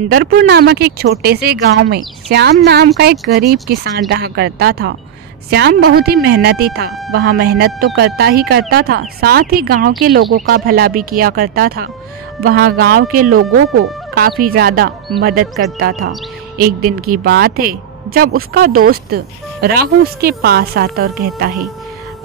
इंदरपुर नामक एक छोटे से गांव में श्याम नाम का एक गरीब किसान रहा करता था। श्याम बहुत ही मेहनती था। वह मेहनत तो करता ही करता था, साथ ही गांव के लोगों का भला भी किया करता था। वह गांव के लोगों को काफी ज्यादा मदद करता था। एक दिन की बात है जब उसका दोस्त राहु उसके पास आता और कहता है,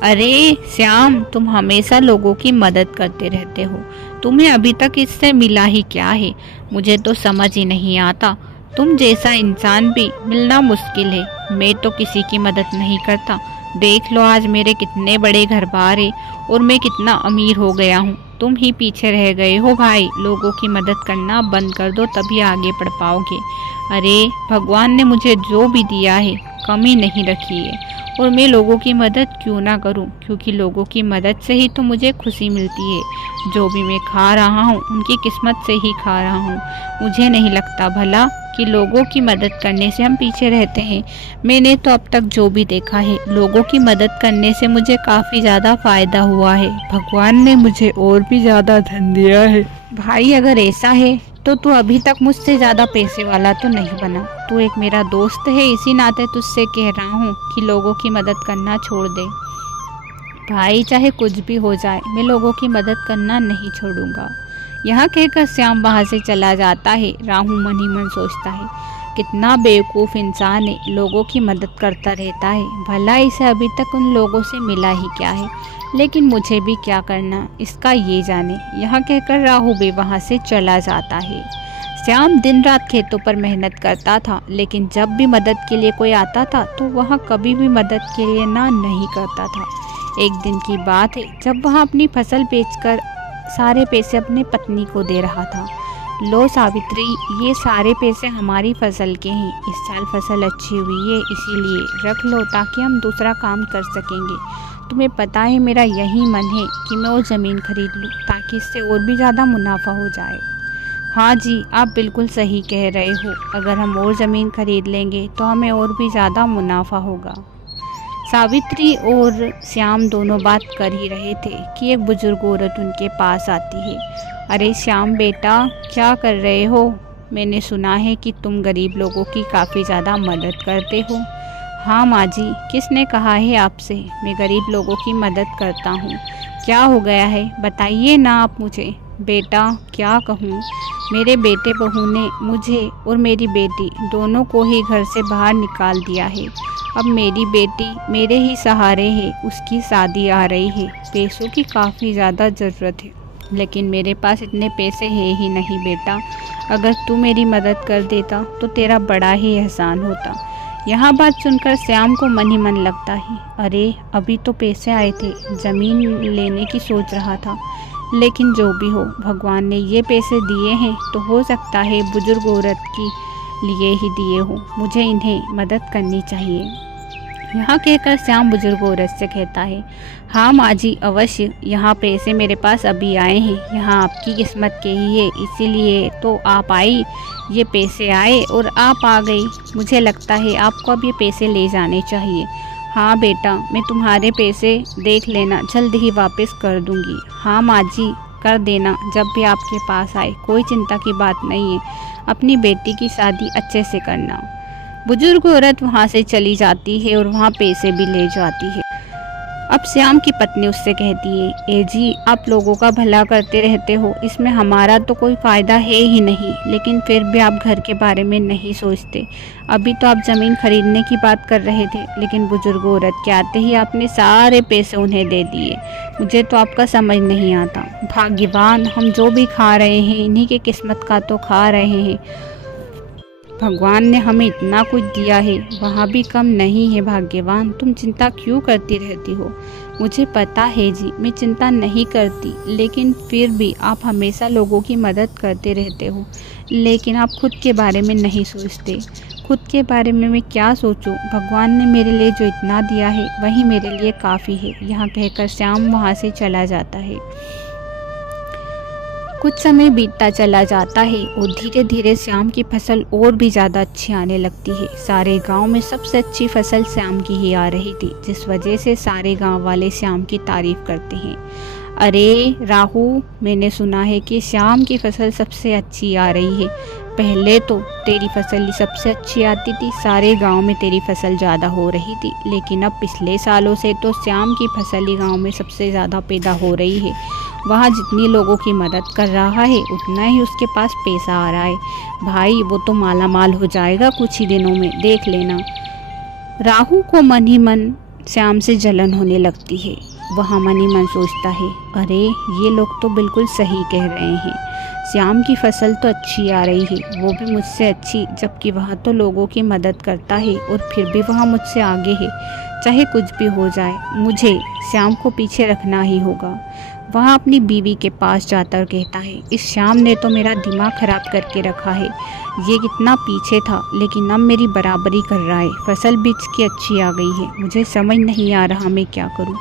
अरे श्याम, तुम हमेशा लोगों की मदद करते रहते हो, तुम्हें अभी तक इससे मिला ही क्या है? मुझे तो समझ ही नहीं आता। तुम जैसा इंसान भी मिलना मुश्किल है। मैं तो किसी की मदद नहीं करता। देख लो आज मेरे कितने बड़े घर बार है और मैं कितना अमीर हो गया हूँ। तुम ही पीछे रह गए हो भाई। लोगों की मदद करना बंद कर दो, तभी आगे बढ़ पाओगे। अरे भगवान ने मुझे जो भी दिया है कमी नहीं रखी है, और मैं लोगों की मदद क्यों ना करूं, क्योंकि लोगों की मदद से ही तो मुझे खुशी मिलती है। जो भी मैं खा रहा हूं उनकी किस्मत से ही खा रहा हूं। मुझे नहीं लगता भला कि लोगों की मदद करने से हम पीछे रहते हैं। मैंने तो अब तक जो भी देखा है, लोगों की मदद करने से मुझे काफ़ी ज़्यादा फ़ायदा हुआ है। भगवान ने मुझे और भी ज़्यादा धन दिया है। भाई अगर ऐसा है तो तू अभी तक मुझसे ज़्यादा पैसे वाला तो नहीं बना। तू एक मेरा दोस्त है, इसी नाते तुझसे कह रहा हूँ कि लोगों की मदद करना छोड़ दे। भाई चाहे कुछ भी हो जाए, मैं लोगों की मदद करना नहीं छोड़ूंगा। यह कहकर श्याम वहाँ से चला जाता है। राहु मन ही मन सोचता है, कितना बेवकूफ़ इंसान है, लोगों की मदद करता रहता है। भला इसे अभी तक उन लोगों से मिला ही क्या है, लेकिन मुझे भी क्या करना, इसका ये जाने। यह कहकर राहु भी वहाँ से चला जाता है। श्याम दिन रात खेतों पर मेहनत करता था, लेकिन जब भी मदद के लिए कोई आता था तो वह कभी भी मदद के लिए ना नहीं करता था। एक दिन की बात है जब वह अपनी फसल बेचकर सारे पैसे अपने पत्नी को दे रहा था। लो सावित्री, ये सारे पैसे हमारी फसल के हैं। इस साल फसल अच्छी हुई है, इसीलिए रख लो ताकि हम दूसरा काम कर सकेंगे। तुम्हें पता है मेरा यही मन है कि मैं वो ज़मीन खरीद लूँ ताकि इससे और भी ज़्यादा मुनाफा हो जाए। हाँ जी, आप बिल्कुल सही कह रहे हो। अगर हम और ज़मीन खरीद लेंगे तो हमें और भी ज़्यादा मुनाफा होगा। सावित्री और श्याम दोनों बात कर ही रहे थे कि एक बुजुर्ग औरत उनके पास आती है। अरे श्याम बेटा, क्या कर रहे हो? मैंने सुना है कि तुम गरीब लोगों की काफ़ी ज़्यादा मदद करते हो। हाँ माँ जी, किसने कहा है आपसे? मैं गरीब लोगों की मदद करता हूँ। क्या हो गया है, बताइए ना आप मुझे। बेटा क्या कहूँ, मेरे बेटे बहू ने मुझे और मेरी बेटी दोनों को ही घर से बाहर निकाल दिया है। अब मेरी बेटी मेरे ही सहारे है। उसकी शादी आ रही है। पैसों की काफ़ी ज़्यादा ज़रूरत है, लेकिन मेरे पास इतने पैसे है ही नहीं बेटा। अगर तू मेरी मदद कर देता तो तेरा बड़ा ही एहसान होता। यह बात सुनकर श्याम को मन ही मन लगता है, अरे अभी तो पैसे आए थे, ज़मीन लेने की सोच रहा था। लेकिन जो भी हो, भगवान ने ये पैसे दिए हैं तो हो सकता है बुजुर्ग औरत की लिए ही दिए हो। मुझे इन्हें मदद करनी चाहिए। यहाँ कहकर श्याम बुजुर्ग औरत से कहता है, हाँ माँ जी अवश्य, यहाँ पैसे मेरे पास अभी आए हैं। यहाँ आपकी किस्मत के ही है, इसीलिए तो आप आई। ये पैसे आए और आप आ गई। मुझे लगता है आपको अब ये पैसे ले जाने चाहिए। हाँ बेटा, मैं तुम्हारे पैसे देख लेना जल्द ही वापस कर दूँगी। हाँ माँ जी, कर देना जब भी आपके पास आए, कोई चिंता की बात नहीं है। अपनी बेटी की शादी अच्छे से करना। बुजुर्ग औरत वहाँ से चली जाती है और वहाँ पैसे भी ले जाती है। अब श्याम की पत्नी उससे कहती है, ए जी, आप लोगों का भला करते रहते हो, इसमें हमारा तो कोई फ़ायदा है ही नहीं, लेकिन फिर भी आप घर के बारे में नहीं सोचते। अभी तो आप ज़मीन खरीदने की बात कर रहे थे, लेकिन बुजुर्ग औरत के आते ही आपने सारे पैसे उन्हें दे दिए। मुझे तो आपका समझ नहीं आता। भाग्यवान, हम जो भी खा रहे हैं इन्हीं की किस्मत का तो खा रहे हैं। भगवान ने हमें इतना कुछ दिया है, वहाँ भी कम नहीं है। भाग्यवान, तुम चिंता क्यों करती रहती हो? मुझे पता है जी, मैं चिंता नहीं करती, लेकिन फिर भी आप हमेशा लोगों की मदद करते रहते हो, लेकिन आप खुद के बारे में नहीं सोचते। खुद के बारे में मैं क्या सोचूं? भगवान ने मेरे लिए जो इतना दिया है वही मेरे लिए काफ़ी है। यहाँ कहकर श्याम वहाँ से चला जाता है। कुछ समय बीतता चला जाता है और धीरे धीरे श्याम की फसल और भी ज़्यादा अच्छी आने लगती है। सारे गांव में सबसे अच्छी फसल श्याम की ही आ रही थी, जिस वजह से सारे गांव वाले श्याम की तारीफ करते हैं। अरे राहु, मैंने सुना है कि श्याम की फसल सबसे अच्छी आ रही है। पहले तो तेरी फसल ही सबसे अच्छी आती थी, सारे गांव में तेरी फसल ज़्यादा हो रही थी, लेकिन अब पिछले सालों से तो श्याम की फसल ही गांव में सबसे ज़्यादा पैदा हो रही है। वहाँ जितनी लोगों की मदद कर रहा है उतना ही उसके पास पैसा आ रहा है। भाई वो तो माला माल हो जाएगा कुछ ही दिनों में, देख लेना। राहु को मन ही मन श्याम से जलन होने लगती है। वह मन ही मन सोचता है, अरे ये लोग तो बिल्कुल सही कह रहे हैं, श्याम की फसल तो अच्छी आ रही है, वो भी मुझसे अच्छी, जबकि वह तो लोगों की मदद करता है और फिर भी वह मुझसे आगे है। चाहे कुछ भी हो जाए मुझे श्याम को पीछे रखना ही होगा। वह अपनी बीवी के पास जाता और कहता है, इस श्याम ने तो मेरा दिमाग खराब करके रखा है। ये कितना पीछे था लेकिन अब मेरी बराबरी कर रहा है, फसल भी इसकी अच्छी आ गई है। मुझे समझ नहीं आ रहा मैं क्या करूं।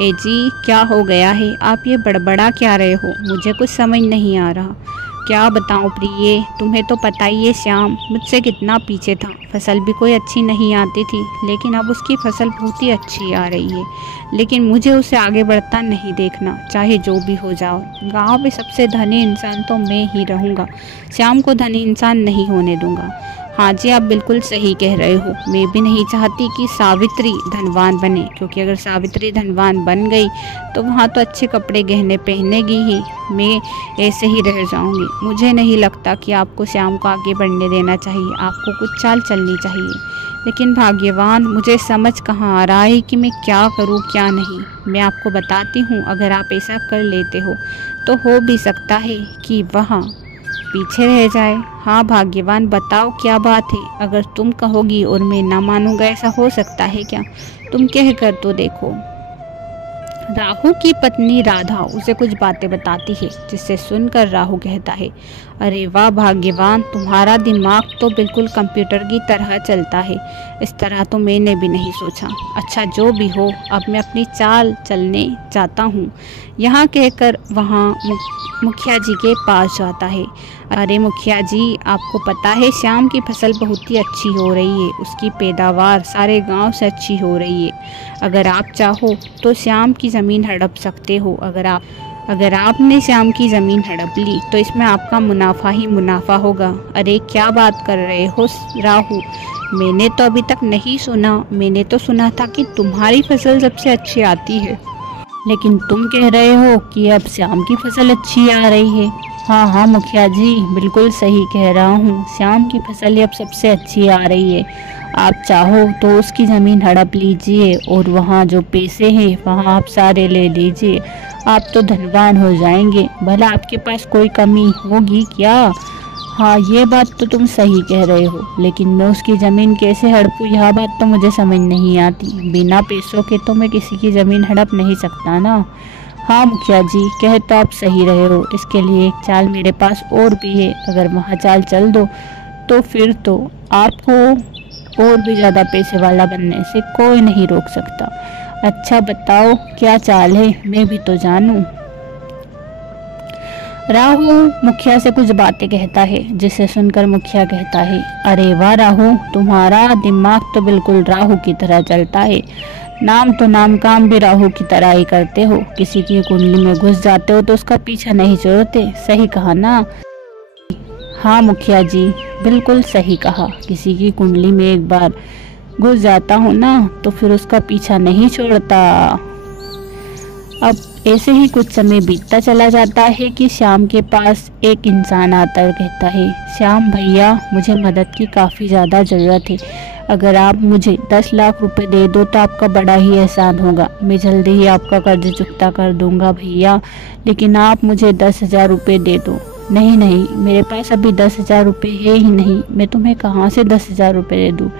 ए जी, क्या हो गया है? आप ये बड़बड़ा क्या रहे हो? मुझे कुछ समझ नहीं आ रहा। क्या बताऊं प्रिय, तुम्हें तो पता ही है श्याम मुझसे कितना पीछे था, फसल भी कोई अच्छी नहीं आती थी, लेकिन अब उसकी फसल बहुत ही अच्छी आ रही है। लेकिन मुझे उसे आगे बढ़ता नहीं देखना, चाहे जो भी हो जाओ। गांव में सबसे धनी इंसान तो मैं ही रहूँगा, श्याम को धनी इंसान नहीं होने दूंगा। हाँ जी, आप बिल्कुल सही कह रहे हो। मैं भी नहीं चाहती कि सावित्री धनवान बने, क्योंकि अगर सावित्री धनवान बन गई तो वहाँ तो अच्छे कपड़े गहने पहनेगी ही, मैं ऐसे ही रह जाऊंगी। मुझे नहीं लगता कि आपको श्याम को आगे बढ़ने देना चाहिए, आपको कुछ चाल चलनी चाहिए। लेकिन भाग्यवान, मुझे समझ कहाँ आ रहा है कि मैं क्या करूँ क्या नहीं। मैं आपको बताती हूँ, अगर आप ऐसा कर लेते हो तो हो भी सकता है कि वहाँ पीछे रह जाए। हाँ भाग्यवान, बताओ क्या बात है? अगर तुम कहोगी और मैं ना मानूंगा, ऐसा हो सकता है क्या? तुम कह कर तो देखो। राहु की पत्नी राधा उसे कुछ बातें बताती है, जिससे सुनकर राहु कहता है, अरे वाह भाग्यवान, तुम्हारा दिमाग तो बिल्कुल कंप्यूटर की तरह चलता है। इस तरह तो मैंने भी नहीं सोचा। अच्छा जो भी हो, अब मैं अपनी चाल चलने जाता हूँ। यहाँ कहकर वहाँ मुखिया जी के पास जाता है। अरे मुखिया जी, आपको पता है श्याम की फसल बहुत ही अच्छी हो रही है, उसकी पैदावार सारे गांव से अच्छी हो रही है। अगर आप चाहो तो श्याम की ज़मीन हड़प सकते हो। अगर आपने श्याम की ज़मीन हड़प ली तो इसमें आपका मुनाफा ही मुनाफा होगा। अरे क्या बात कर रहे हो राहु, मैंने तो अभी तक नहीं सुना। मैंने तो सुना था कि तुम्हारी फसल सबसे अच्छी आती है, लेकिन तुम कह रहे हो कि अब श्याम की फसल अच्छी आ रही है। हाँ हाँ मुखिया जी, बिल्कुल सही कह रहा हूँ, श्याम की फसल अब सबसे अच्छी आ रही है। आप चाहो तो उसकी ज़मीन हड़प लीजिए और वहाँ जो पैसे हैं वहाँ आप सारे ले लीजिए, आप तो धनवान हो जाएंगे। भला आपके पास कोई कमी होगी क्या? हाँ ये बात तो तुम सही कह रहे हो, लेकिन मैं उसकी ज़मीन कैसे हड़पूँ, यह बात तो मुझे समझ नहीं आती। बिना पैसों के तो मैं किसी की ज़मीन हड़प नहीं सकता ना। हाँ मुखिया जी, कह तो आप सही रहे हो। इसके लिए एक चाल मेरे पास और भी है, अगर वहाँ चाल चल दो तो फिर तो आपको और भी ज़्यादा पैसे वाला बनने से कोई नहीं रोक सकता। अच्छा बताओ क्या चाल है, मैं भी तो जानूं। राहु मुखिया से कुछ बातें कहता है, जिसे सुनकर मुखिया कहता है, अरे वाह राहु, तुम्हारा दिमाग तो बिल्कुल राहु की तरह चलता है। नाम तो नाम, काम भी राहु की तरह ही करते हो। किसी की कुंडली में घुस जाते हो तो उसका पीछा नहीं छोड़ते। सही कहा ना? हाँ मुखिया जी, बिल्कुल सही कहा। किसी की कुंडली में एक बार घुस जाता हूँ ना तो फिर उसका पीछा नहीं छोड़ता। अब ऐसे ही कुछ समय बीतता चला जाता है कि श्याम के पास एक इंसान आता और कहता है, श्याम भैया, मुझे मदद की काफ़ी ज़्यादा ज़रूरत है। अगर आप मुझे 10 लाख रुपए दे दो तो आपका बड़ा ही एहसान होगा। मैं जल्दी ही आपका कर्ज चुकता कर दूंगा भैया, लेकिन आप मुझे 10,000 रुपये दे दो। नहीं नहीं, मेरे पास अभी 10,000 रुपये है ही नहीं, मैं तुम्हें कहाँ से 10,000 रुपये दे दूँ।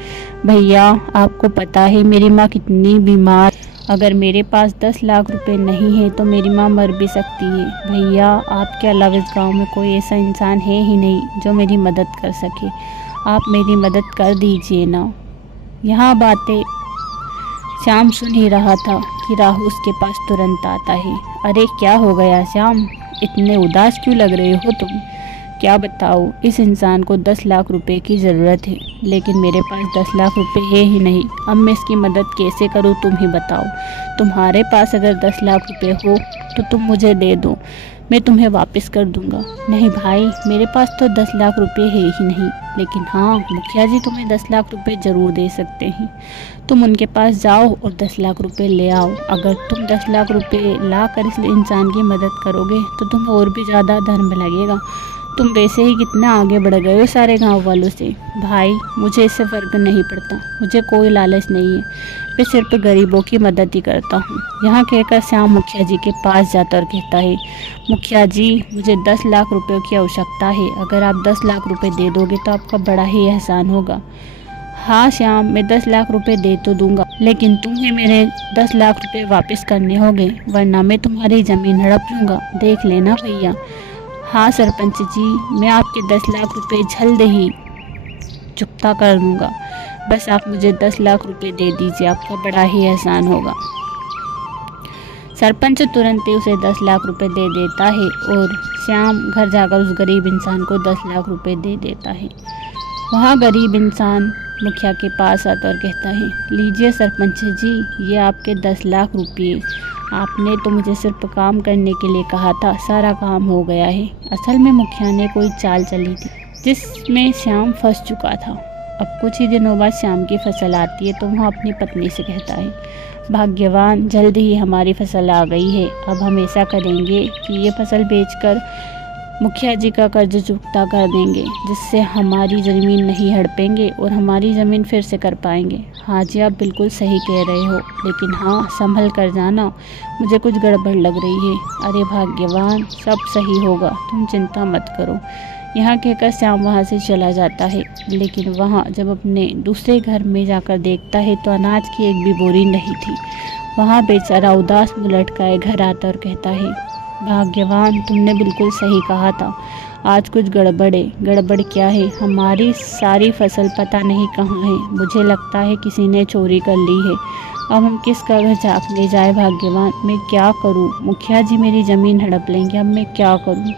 भैया आपको पता है मेरी माँ कितनी बीमार, अगर मेरे पास 10 लाख रुपए नहीं है तो मेरी माँ मर भी सकती है। भैया आपके अलावा इस गांव में कोई ऐसा इंसान है ही नहीं जो मेरी मदद कर सके, आप मेरी मदद कर दीजिए ना। यहाँ बातें श्याम सुन ही रहा था कि राहु उसके पास तुरंत आता है। अरे क्या हो गया श्याम, इतने उदास क्यों लग रहे हो तुम? क्या बताओ, इस इंसान को 10 लाख रुपए की ज़रूरत है, लेकिन मेरे पास 10 लाख रुपए है ही नहीं। अब मैं इसकी मदद कैसे करूं, तुम ही बताओ। तुम्हारे पास अगर 10 लाख रुपए हो तो तुम मुझे दे दो, मैं तुम्हें वापस कर दूंगा। नहीं भाई, मेरे पास तो 10 लाख रुपए है ही नहीं, लेकिन हाँ, मुखिया जी तुम्हें 10 लाख रुपए ज़रूर दे सकते हैं। तुम उनके पास जाओ और 10 लाख रुपए ले आओ। अगर तुम 10 लाख रुपए ला कर इस इंसान की मदद करोगे तो तुम्हें और भी ज़्यादा धर्म लगेगा। तुम वैसे ही कितना आगे बढ़ गए हो सारे गांव वालों से। भाई, मुझे इससे फ़र्क नहीं पड़ता, मुझे कोई लालच नहीं है, मैं सिर्फ गरीबों की मदद ही करता हूँ। यहाँ कहकर श्याम मुखिया जी के पास जाता और कहता है, मुखिया जी, मुझे 10 लाख रुपयों की आवश्यकता है। अगर आप 10 लाख रुपए दे दोगे तो आपका बड़ा ही एहसान होगा। हाँ श्याम, मैं 10 लाख रुपए दे तो दूंगा, लेकिन तुम्हें मेरे 10 लाख रुपए वापस करने होंगे, वरना मैं तुम्हारी ज़मीन हड़प लूँगा। देख लेना भैया। हाँ सरपंच जी, मैं आपके 10 लाख रुपए जल्द ही चुकता कर दूंगा। बस आप मुझे 10 लाख रुपए दे दीजिए, आपका बड़ा ही एहसान होगा। सरपंच तुरंत ही उसे 10 लाख रुपए दे देता है और श्याम घर जाकर उस गरीब इंसान को 10 लाख रुपए दे देता है। वहाँ गरीब इंसान मुखिया के पास आता और कहता है, लीजिए सरपंच जी, ये आपके 10 लाख रुपये। आपने तो मुझे सिर्फ काम करने के लिए कहा था, सारा काम हो गया है। असल में मुखिया ने कोई चाल चली थी जिसमें श्याम फंस चुका था। अब कुछ ही दिनों बाद श्याम की फसल आती है तो वह अपनी पत्नी से कहता है, भाग्यवान, जल्द ही हमारी फसल आ गई है। अब हम ऐसा करेंगे कि ये फसल बेचकर मुखिया जी का कर्ज चुकता कर देंगे, जिससे हमारी ज़मीन नहीं हड़पेंगे और हमारी ज़मीन फिर से कर पाएंगे। हाँ जी, आप बिल्कुल सही कह रहे हो, लेकिन हाँ, संभल कर जाना, मुझे कुछ गड़बड़ लग रही है। अरे भाग्यवान, सब सही होगा, तुम चिंता मत करो। यहाँ कहकर श्याम वहाँ से चला जाता है, लेकिन वहाँ जब अपने दूसरे घर में जाकर देखता है तो अनाज की एक भी बोरी नहीं थी। वहाँ बेचारा उदास मुँह लटकाए घर आता और कहता है, भाग्यवान, तुमने बिल्कुल सही कहा था, आज कुछ गड़बड़ है। गड़बड़ क्या है? हमारी सारी फसल पता नहीं कहाँ है, मुझे लगता है किसी ने चोरी कर ली है। अब हम किसका घर झाँकने जाए? भाग्यवान, मैं क्या करूं? मुखिया जी मेरी ज़मीन हड़प लेंगे, अब मैं क्या करूं?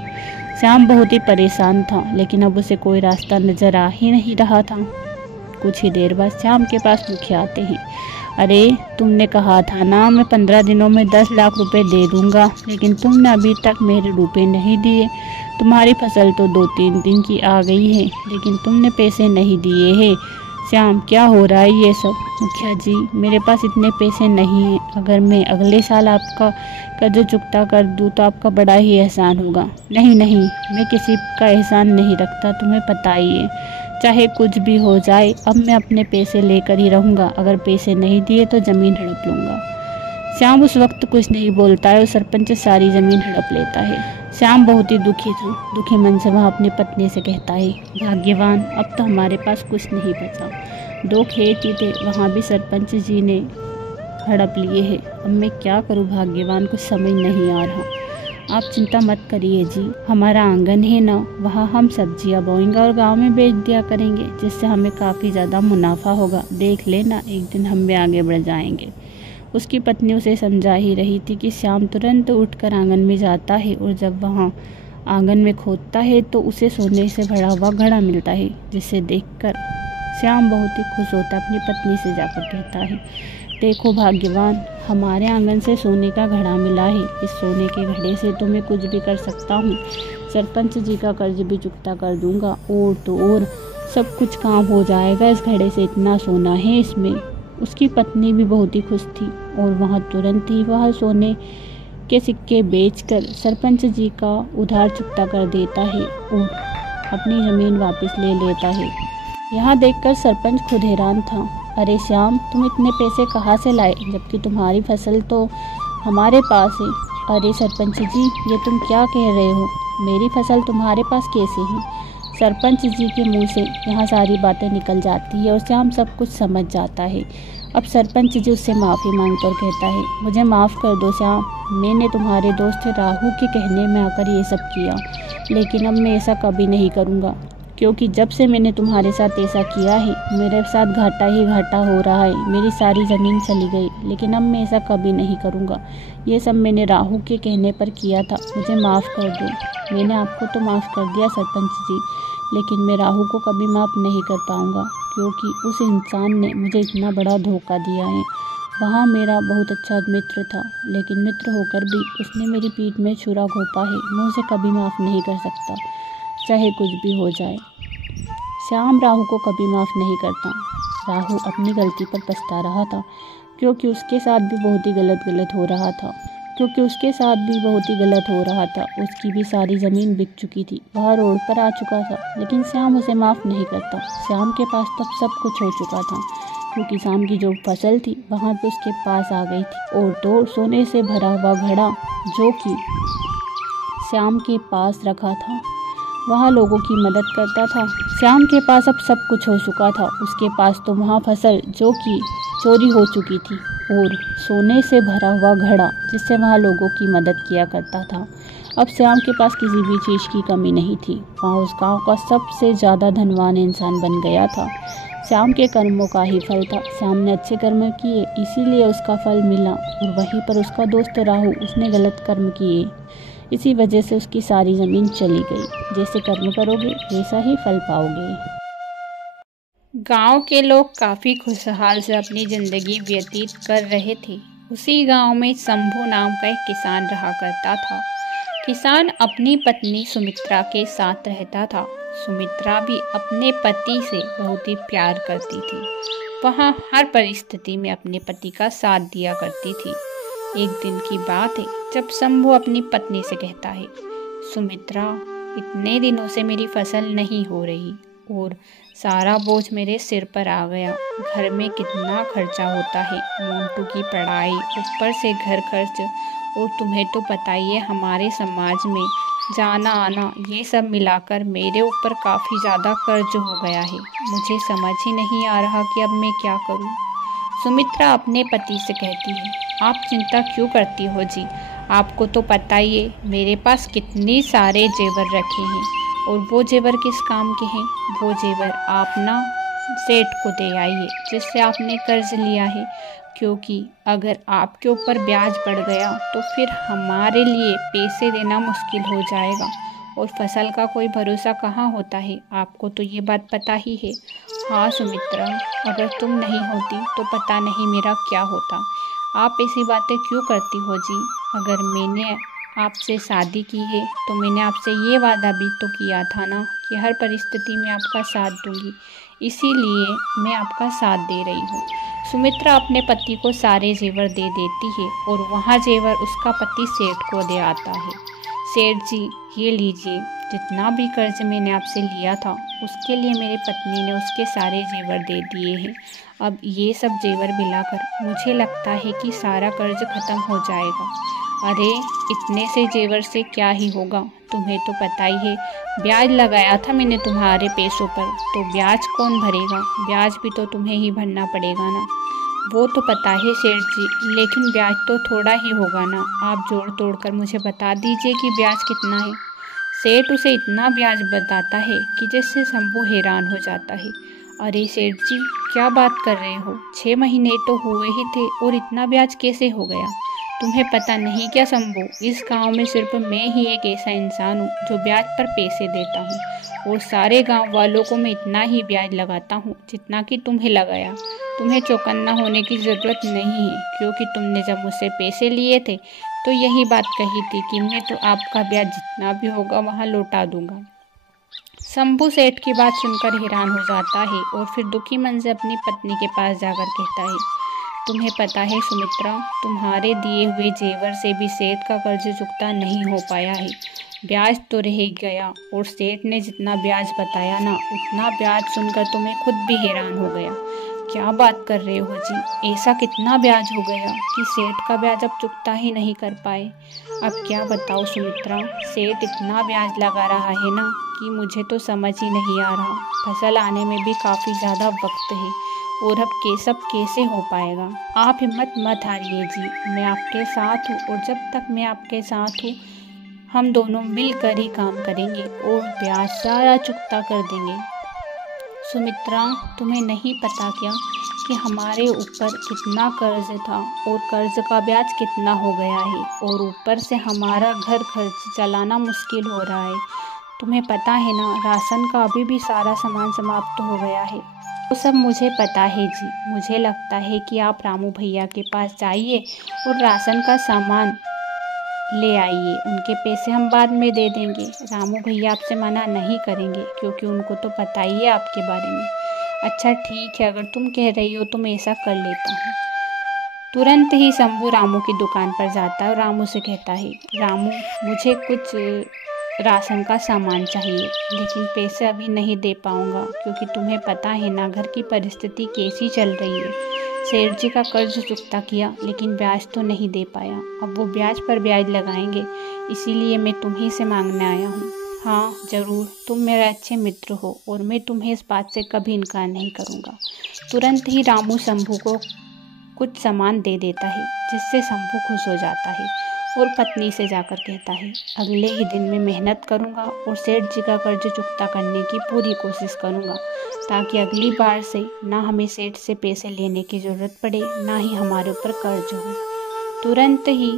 श्याम बहुत ही परेशान था, लेकिन अब उसे कोई रास्ता नज़र आ ही नहीं रहा था। कुछ ही देर बाद श्याम के पास मुखिया आते हैं। अरे, तुमने कहा था ना मैं 15 दिनों में 10 लाख रुपए दे दूंगा, लेकिन तुमने अभी तक मेरे रुपए नहीं दिए। तुम्हारी फसल तो 2-3 दिन की आ गई है, लेकिन तुमने पैसे नहीं दिए हैं। श्याम, क्या हो रहा है ये सब? मुखिया जी, मेरे पास इतने पैसे नहीं हैं। अगर मैं अगले साल आपका कर्ज चुकता कर दूं तो आपका बड़ा ही एहसान होगा। नहीं नहीं, मैं किसी का एहसान नहीं रखता, तुम्हें पता ही है। चाहे कुछ भी हो जाए, अब मैं अपने पैसे लेकर ही रहूँगा। अगर पैसे नहीं दिए तो ज़मीन हड़प लूँगा। श्याम उस वक्त कुछ नहीं बोलता है और सरपंच सारी ज़मीन हड़प लेता है। श्याम बहुत ही दुखी था। दुखी मन से वह अपनी पत्नी से कहता है, भाग्यवान, अब तो हमारे पास कुछ नहीं बचा। 2 खेत ही थे, वहाँ भी सरपंच जी ने हड़प लिए हैं। अब मैं क्या करूँ भाग्यवान, कुछ समझ नहीं आ रहा। आप चिंता मत करिए जी, हमारा आंगन है ना, वहाँ हम सब्जियाँ बोएंगे और गांव में बेच दिया करेंगे, जिससे हमें काफ़ी ज़्यादा मुनाफा होगा। देख लेना, एक दिन हम भी आगे बढ़ जाएंगे। उसकी पत्नी उसे समझा ही रही थी कि श्याम तुरंत उठकर आंगन में जाता है और जब वहाँ आंगन में खोदता है तो उसे सोने से भरा हुआ घड़ा मिलता है, जिसे देखकर श्याम बहुत ही खुश होता है। अपनी पत्नी से जाकर कहता है, देखो भाग्यवान, हमारे आंगन से सोने का घड़ा मिला है। इस सोने के घड़े से तो मैं कुछ भी कर सकता हूँ। सरपंच जी का कर्ज भी चुकता कर दूंगा और तो और सब कुछ काम हो जाएगा। इस घड़े से इतना सोना है इसमें। उसकी पत्नी भी बहुत ही खुश थी और वह तुरंत ही वह सोने के सिक्के बेचकर सरपंच जी का उधार चुकता कर देता है और अपनी ज़मीन वापस ले लेता है। यहाँ देखकर सरपंच खुद हैरान था। अरे श्याम, तुम इतने पैसे कहाँ से लाए, जबकि तुम्हारी फसल तो हमारे पास है। अरे सरपंच जी, ये तुम क्या कह रहे हो? मेरी फसल तुम्हारे पास कैसे है? सरपंच जी के मुंह से यहाँ सारी बातें निकल जाती है और श्याम सब कुछ समझ जाता है। अब सरपंच जी उससे माफ़ी मांगकर कहता है, मुझे माफ़ कर दो श्याम, मैंने तुम्हारे दोस्त राहु के कहने में आकर ये सब किया, लेकिन अब मैं ऐसा कभी नहीं करूँगा, क्योंकि जब से मैंने तुम्हारे साथ ऐसा किया है मेरे साथ घाटा ही घाटा हो रहा है। मेरी सारी ज़मीन चली गई, लेकिन अब मैं ऐसा कभी नहीं करूँगा। ये सब मैंने राहु के कहने पर किया था, मुझे माफ़ कर दो। मैंने आपको तो माफ़ कर दिया सरपंच जी, लेकिन मैं राहु को कभी माफ़ नहीं कर पाऊँगा, क्योंकि उस इंसान ने मुझे इतना बड़ा धोखा दिया है। वहाँ मेरा बहुत अच्छा मित्र था, लेकिन मित्र होकर भी उसने मेरी पीठ में छुरा घोंपा है। मैं उसे कभी माफ़ नहीं कर सकता, चाहे कुछ भी हो जाए। श्याम राहु को कभी माफ़ नहीं करता। राहु अपनी गलती पर पछता रहा था, क्योंकि उसके साथ भी बहुत ही गलत हो रहा था। उसकी भी सारी ज़मीन बिक चुकी थी, वह रोड पर आ चुका था, लेकिन श्याम उसे माफ़ नहीं करता। श्याम के पास तब सब कुछ हो चुका था, क्योंकि श्याम की जो फसल थी वहाँ पे उसके पास आ गई थी, और तो सोने से भरा हुआ घड़ा जो कि श्याम के पास रखा था, वह लोगों की मदद करता था। श्याम के पास अब सब कुछ हो चुका था। उसके पास तो वहाँ फसल जो कि चोरी हो चुकी थी, और सोने से भरा हुआ घड़ा जिससे वह लोगों की मदद किया करता था। अब श्याम के पास किसी भी चीज़ की कमी नहीं थी। वह उस गांव का सबसे ज़्यादा धनवान इंसान बन गया था। श्याम के कर्मों का ही फल था। श्याम ने अच्छे कर्म किए, इसीलिए उसका फल मिला, और वहीं पर उसका दोस्त राहु, उसने गलत कर्म किए, इसी वजह से उसकी सारी ज़मीन चली गई। जैसे कर्म करोगे वैसा ही फल पाओगे। गांव के लोग काफ़ी खुशहाल से अपनी ज़िंदगी व्यतीत कर रहे थे। उसी गांव में शंभू नाम का एक किसान रहा करता था। किसान अपनी पत्नी सुमित्रा के साथ रहता था। सुमित्रा भी अपने पति से बहुत ही प्यार करती थी। वह हर परिस्थिति में अपने पति का साथ दिया करती थी। एक दिन की बात है जब शंभू अपनी पत्नी से कहता है, सुमित्रा, इतने दिनों से मेरी फसल नहीं हो रही और सारा बोझ मेरे सिर पर आ गया। घर में कितना खर्चा होता है, मोंटू की पढ़ाई, ऊपर से घर खर्च, और तुम्हें तो पता ही है हमारे समाज में जाना आना, ये सब मिलाकर मेरे ऊपर काफ़ी ज़्यादा कर्ज हो गया है। मुझे समझ ही नहीं आ रहा कि अब मैं क्या करूं। सुमित्रा अपने पति से कहती है, आप चिंता क्यों करती हो जी, आपको तो पता ही है मेरे पास कितने सारे जेवर रखे हैं, और वो जेवर किस काम के हैं? वो जेवर आप ना सेठ को दे आइए जिससे आपने कर्ज लिया है, क्योंकि अगर आपके ऊपर ब्याज बढ़ गया तो फिर हमारे लिए पैसे देना मुश्किल हो जाएगा, और फसल का कोई भरोसा कहाँ होता है, आपको तो ये बात पता ही है। हाँ सुमित्रा, अगर तुम नहीं होती तो पता नहीं मेरा क्या होता। आप ऐसी बातें क्यों करती हो जी? अगर मैंने आपसे शादी की है तो मैंने आपसे ये वादा भी तो किया था ना कि हर परिस्थिति में आपका साथ दूंगी, इसीलिए मैं आपका साथ दे रही हूँ। सुमित्रा अपने पति को सारे जेवर दे देती है, और वहाँ जेवर उसका पति सेठ को दे आता है। सेठ जी, ये लीजिए, जितना भी कर्ज मैंने आपसे लिया था उसके लिए मेरी पत्नी ने उसके सारे जेवर दे दिए हैं। अब ये सब जेवर मिलाकर मुझे लगता है कि सारा कर्ज खत्म हो जाएगा। अरे इतने से जेवर से क्या ही होगा, तुम्हें तो पता ही है ब्याज लगाया था मैंने तुम्हारे पैसों पर, तो ब्याज कौन भरेगा? ब्याज भी तो तुम्हें ही भरना पड़ेगा ना। वो तो पता है सेठ जी, लेकिन ब्याज तो थोड़ा ही होगा ना, आप जोड़ तोड़ कर मुझे बता दीजिए कि ब्याज कितना है। सेठ उसे इतना ब्याज बताता है कि जिससे शंभू हैरान हो जाता है। अरे सेठ जी, क्या बात कर रहे हो, 6 महीने तो हुए ही थे और इतना ब्याज कैसे हो गया? तुम्हें पता नहीं क्या शंभू, इस गांव में सिर्फ मैं ही एक ऐसा इंसान हूँ जो ब्याज पर पैसे देता हूँ, और सारे गांव वालों को मैं इतना ही ब्याज लगाता हूँ जितना कि तुम्हें लगाया। तुम्हें चौकन्ना होने की ज़रूरत नहीं है, क्योंकि तुमने जब मुझसे पैसे लिए थे तो यही बात कही थी कि मैं तो आपका ब्याज जितना भी होगा वहाँ लौटा दूंगा। शंभू सेठ की बात सुनकर हैरान हो जाता है, और फिर दुखी मन से अपनी पत्नी के पास जाकर कहता है, तुम्हें पता है सुमित्रा, तुम्हारे दिए हुए जेवर से भी सेठ का कर्ज चुकता नहीं हो पाया है। ब्याज तो रह गया, और सेठ ने जितना ब्याज बताया ना, उतना ब्याज सुनकर तो मैं खुद भी हैरान हो गया। क्या बात कर रहे हो जी, ऐसा कितना ब्याज हो गया कि सेठ का ब्याज अब चुकता ही नहीं कर पाए? अब क्या बताओ सुमित्रा, सेठ इतना ब्याज लगा रहा है ना कि मुझे तो समझ ही नहीं आ रहा। फसल आने में भी काफ़ी ज़्यादा वक्त है, और अब सब कैसे हो पाएगा? आप हिम्मत मत हारिए जी, मैं आपके साथ हूँ, और जब तक मैं आपके साथ हूँ हम दोनों मिलकर ही काम करेंगे और ब्याज सारा चुकता कर देंगे। सुमित्रा, तुम्हें नहीं पता क्या कि हमारे ऊपर कितना कर्ज था और कर्ज का ब्याज कितना हो गया है, और ऊपर से हमारा घर खर्च चलाना मुश्किल हो रहा है। तुम्हें पता है ना, राशन का अभी भी सारा सामान समाप्त हो गया है। वो सब मुझे पता है जी। मुझे लगता है कि आप रामू भैया के पास जाइए और राशन का सामान ले आइए। उनके पैसे हम बाद में दे देंगे। रामू भैया आपसे मना नहीं करेंगे, क्योंकि उनको तो पता ही है आपके बारे में। अच्छा ठीक है, अगर तुम कह रही हो तो मैं ऐसा कर लेता हूँ। तुरंत ही शंभू रामू की दुकान पर जाता है और रामू से कहता है, रामू मुझे कुछ राशन का सामान चाहिए, लेकिन पैसे अभी नहीं दे पाऊँगा, क्योंकि तुम्हें पता है ना घर की परिस्थिति कैसी चल रही है। सेठ जी का कर्ज चुकता किया, लेकिन ब्याज तो नहीं दे पाया। अब वो ब्याज पर ब्याज लगाएंगे, इसीलिए मैं तुम्ही से मांगने आया हूँ। हाँ ज़रूर, तुम मेरे अच्छे मित्र हो और मैं तुम्हें इस बात से कभी इनकार नहीं करूँगा। तुरंत ही रामू शंभू को कुछ सामान दे देता है, जिससे शंभू खुश हो जाता है और पत्नी से जाकर कहता है, अगले ही दिन मैं मेहनत करूँगा और सेठ जी का कर्ज चुकता करने की पूरी कोशिश करूँगा, ताकि अगली बार से ना हमें सेठ से पैसे लेने की ज़रूरत पड़े, ना ही हमारे ऊपर कर्ज हो। तुरंत ही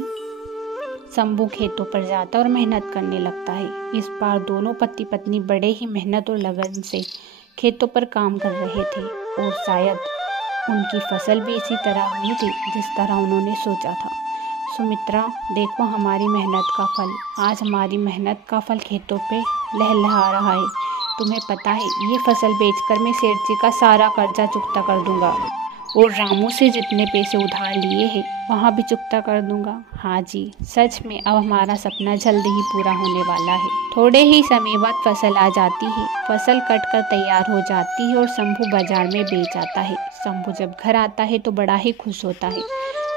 शंभू खेतों पर जाता और मेहनत करने लगता है। इस बार दोनों पति पत्नी बड़े ही मेहनत और लगन से खेतों पर काम कर रहे थे और शायद उनकी फसल भी इसी तरह हुई थी जिस तरह उन्होंने सोचा था। सुमित्रा, देखो हमारी मेहनत का फल। आज हमारी मेहनत का फल खेतों पे लहलहा रहा है। तुम्हें पता है, ये फसल बेचकर मैं सेठ जी का सारा कर्जा चुकता कर दूंगा और रामू से जितने पैसे उधार लिए हैं वहाँ भी चुकता कर दूंगा। हाँ जी, सच में अब हमारा सपना जल्द ही पूरा होने वाला है। थोड़े ही समय बाद फसल आ जाती है। फसल कटकर तैयार हो जाती है और शंभू बाजार में बेच आता है। शंभू जब घर आता है तो बड़ा ही खुश होता है।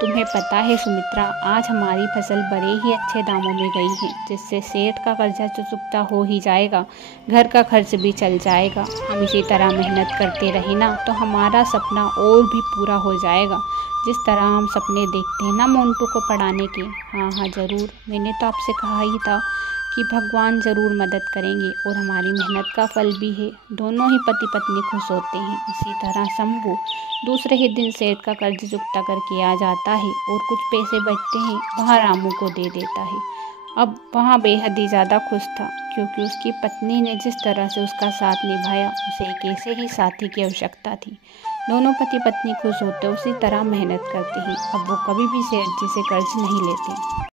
तुम्हें पता है सुमित्रा, आज हमारी फसल बड़े ही अच्छे दामों में गई है, जिससे सेठ का कर्जा तो चुकता हो ही जाएगा, घर का खर्च भी चल जाएगा। हम इसी तरह मेहनत करते रहे ना तो हमारा सपना और भी पूरा हो जाएगा, जिस तरह हम सपने देखते हैं ना मोंटू को पढ़ाने के। हाँ हाँ ज़रूर, मैंने तो आपसे कहा ही था कि भगवान ज़रूर मदद करेंगे और हमारी मेहनत का फल भी है। दोनों ही पति पत्नी खुश होते हैं। इसी तरह शंभू दूसरे ही दिन सेठ का कर्ज चुकता करके आ जाता है और कुछ पैसे बचते हैं वहाँ रामू को दे देता है। अब वहाँ बेहद ही ज़्यादा खुश था, क्योंकि उसकी पत्नी ने जिस तरह से उसका साथ निभाया, उसे एक ऐसे ही साथी की आवश्यकता थी। दोनों पति पत्नी खुश होते उसी तरह मेहनत करते हैं। अब वो कभी भी सेठ जी से कर्ज नहीं लेते।